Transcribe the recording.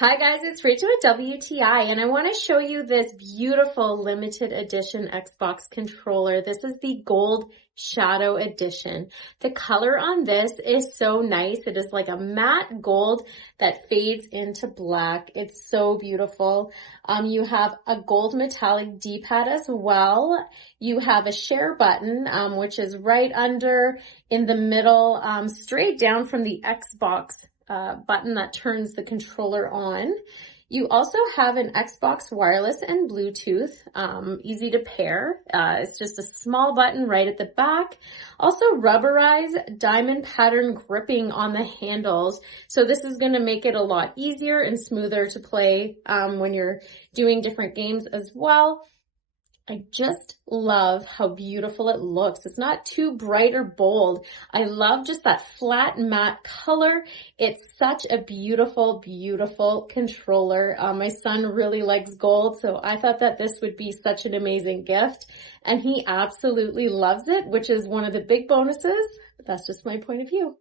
Hi guys, it's Rachel at WTI and I want to show you this beautiful limited edition Xbox controller. This is the Gold Shadow Edition. The color on this is so nice. It is like a matte gold that fades into black. It's so beautiful. You have a gold metallic D-pad as well. You have a share button, which is right under in the middle, straight down from the Xbox button that turns the controller on. You also have an Xbox wireless and Bluetooth, easy to pair. It's just a small button right at the back. Also rubberized diamond pattern gripping on the handles. So this is going to make it a lot easier and smoother to play when you're doing different games as well. I just love how beautiful it looks. It's not too bright or bold. I love just that flat matte color. It's such a beautiful, beautiful controller. My son really likes gold, so I thought that this would be such an amazing gift. And he absolutely loves it, which is one of the big bonuses. But that's just my point of view.